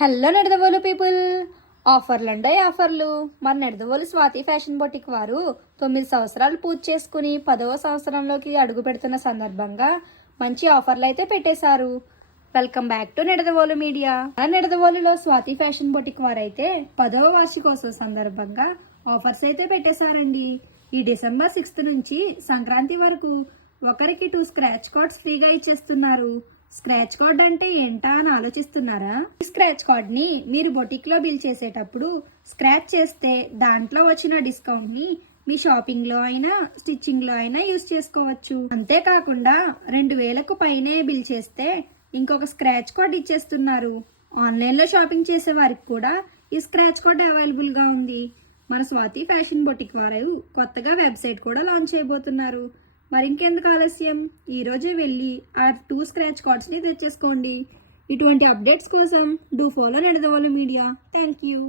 Hello Nidadavolu people, ఆఫర్లు అంటే ఆఫర్లు. మన నిడదవోలు స్వాతి ఫ్యాషన్ బొటిక్ వారు 9 సంవత్సరాలు పూర్తి చేసుకుని 10వ సంవత్సరంలోకి అడుగు పెడుతున్న సందర్భంగా మంచి ఆఫర్లు అయితే పెట్టేశారు. Welcome back to Nidadavolu media. మన నిడదవోలులో స్వాతి ఫ్యాషన్ బొటిక్ వారు అయితే 10వ వార్షికోత్సవ సందర్భంగా ఆఫర్స్ అయితే పెట్టేశారండి. ఈ డిసెంబర్ 6 నుంచి సంక్రాంతి వరకు ఒకరికి 2 స్క్రాచ్ కార్డ్స్ ఫ్రీగా ఇచ్చేస్తున్నారు. స్క్రాచ్ కార్డ్ అంటే ఏంటా అని ఆలోచిస్తున్నారా? ఈ స్క్రాచ్ కార్డ్ ని మీరు బొటిక్ లో బిల్ చేసేటప్పుడు స్క్రాచ్ చేస్తే దాంట్లో వచ్చిన డిస్కౌంట్ ని మీ షాపింగ్ లో అయినా స్టిచ్చింగ్ లో అయినా యూజ్ చేసుకోవచ్చు. అంతేకాకుండా 2000కు పైనే బిల్ చేస్తే ఇంకొక స్క్రాచ్ కార్డ్ ఇచ్చేస్తున్నారు. ఆన్లైన్ లో షాపింగ్ చేసే వారికి కూడా ఈ స్క్రాచ్ కార్డ్ అవైలబుల్ గా ఉంది. మన స్వాతి ఫ్యాషన్ బొటిక్ వారు కొత్తగా వెబ్సైట్ కూడా లాంచ్ చేయబోతున్నారు. మరి ఇంకెందుకు ఆలస్యం, ఈ రోజే వెళ్ళి ఆ 2 స్క్రాచ్ కార్డ్స్ని తెచ్చేసుకోండి. ఇటువంటి అప్డేట్స్ కోసం do follow Nidadavolu media. Thank you.